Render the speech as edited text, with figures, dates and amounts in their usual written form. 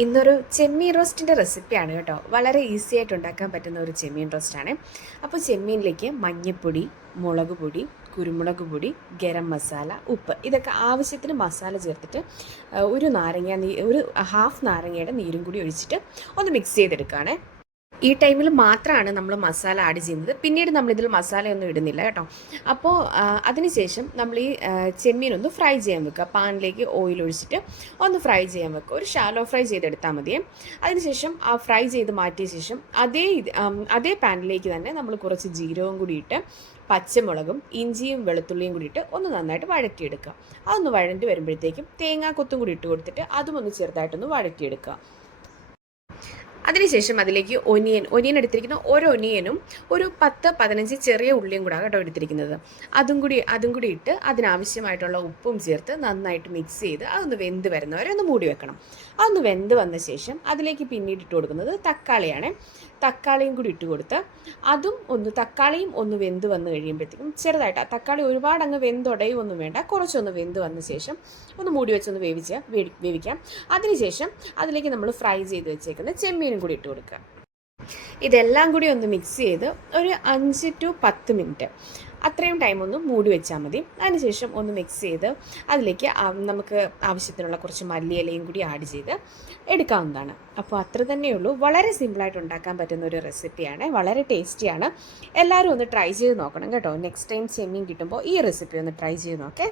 ഇന്നൊരു ചെമ്മീൻ റോസ്റ്റിൻ്റെ റെസിപ്പിയാണ് കേട്ടോ. വളരെ ഈസി ആയിട്ട് ഉണ്ടാക്കാൻ പറ്റുന്ന ഒരു ചെമ്മീൻ റോസ്റ്റാണ്. അപ്പോൾ ചെമ്മീനിലേക്ക് മഞ്ഞൾപ്പൊടി, മുളക് പൊടി, കുരുമുളക് പൊടി, ഗരം മസാല, ഉപ്പ് ഇതൊക്കെ ആവശ്യത്തിന് മസാല ചേർത്തിട്ട് ഒരു ഹാഫ് നാരങ്ങയുടെ നീരും കൂടി ഒഴിച്ചിട്ട് ഒന്ന് മിക്സ് ചെയ്തെടുക്കുകയാണ്. ഈ ടൈമിൽ മാത്രമാണ് നമ്മൾ മസാല ആഡ് ചെയ്യുന്നത്. പിന്നീട് നമ്മളിതിൽ മസാലയൊന്നും ഇടുന്നില്ല കേട്ടോ. അപ്പോൾ അതിനുശേഷം നമ്മൾ ഈ ചെമ്മീൻ ഒന്ന് ഫ്രൈ ചെയ്യാൻ വെക്കുക. പാനിലേക്ക് ഓയിൽ ഒഴിച്ചിട്ട് ഒന്ന് ഫ്രൈ ചെയ്യാൻ വെക്കുക. ഒരു ഷാലോ ഫ്രൈ ചെയ്തെടുത്താൽ മതിയേ. അതിനുശേഷം ആ ഫ്രൈ ചെയ്ത് മാറ്റിയ ശേഷം അതേ പാനിലേക്ക് തന്നെ നമ്മൾ കുറച്ച് ജീരകവും കൂടി ഇട്ട് പച്ചമുളകും ഇഞ്ചിയും വെളുത്തുള്ളിയും കൂടി ഇട്ട് ഒന്ന് നന്നായിട്ട് വഴറ്റിയെടുക്കുക. അതൊന്ന് വഴണ്ടി വരുമ്പോഴത്തേക്കും തേങ്ങാക്കൊത്തും കൂടി ഇട്ട് കൊടുത്തിട്ട് അതും ഒന്ന് ചെറുതായിട്ടൊന്ന് വഴറ്റിയെടുക്കുക. അതിനുശേഷം അതിലേക്ക് ഒനിയൻ എടുത്തിരിക്കുന്ന ഓരോ ഒനിയനും ഒരു 10-15 ചെറിയ ഉള്ളിയും കൂടെ കേട്ടോ എടുത്തിരിക്കുന്നത്. അതും കൂടി ഇട്ട് അതിനാവശ്യമായിട്ടുള്ള ഉപ്പും ചേർത്ത് നന്നായിട്ട് മിക്സ് ചെയ്ത് അതൊന്ന് വെന്ത് വരുന്നവരെ ഒന്ന് മൂടി വെക്കണം. അതൊന്ന് വെന്ത് വന്ന ശേഷം അതിലേക്ക് പിന്നീട് ഇട്ട് കൊടുക്കുന്നത് തക്കാളിയാണ്. തക്കാളിയും കൂടി ഇട്ട് കൊടുത്ത് തക്കാളിയും ഒന്ന് വെന്ത് വന്ന് കഴിയുമ്പോഴത്തേക്കും ചെറുതായിട്ട് ആ തക്കാളി ഒരുപാട് അങ്ങ് വെന്തുടയൊന്നും വേണ്ട, കുറച്ചൊന്ന് വെന്ത് വന്ന ശേഷം ഒന്ന് മൂടി വെച്ചൊന്ന് വേവിക്കാം. അതിനുശേഷം അതിലേക്ക് നമ്മൾ ഫ്രൈ ചെയ്ത് വെച്ചേക്കുന്ന ചെമ്മീനും കൂടി ഇട്ട് കൊടുക്കുക. ഇതെല്ലാം കൂടി ഒന്ന് മിക്സ് ചെയ്ത് ഒരു 5 to 10 മിനിറ്റ് അത്രയും ടൈം ഒന്ന് മൂടി വെച്ചാൽ മതി. അതിനുശേഷം ഒന്ന് മിക്സ് ചെയ്ത് അതിലേക്ക് നമുക്ക് ആവശ്യത്തിനുള്ള കുറച്ച് മല്ലിയിലയും കൂടി ആഡ് ചെയ്ത് എടുക്കാവുന്നതാണ്. അപ്പോൾ അത്ര തന്നെയുള്ളൂ. വളരെ സിമ്പിളായിട്ട് ഉണ്ടാക്കാൻ പറ്റുന്ന ഒരു റെസിപ്പിയാണ്. വളരെ ടേസ്റ്റിയാണ്. എല്ലാവരും ഒന്ന് ട്രൈ ചെയ്ത് നോക്കണം കേട്ടോ. നെക്സ്റ്റ് ടൈം ചെമ്മീൻ കിട്ടുമ്പോൾ ഈ റെസിപ്പി ഒന്ന് ട്രൈ ചെയ്ത് നോക്കേ.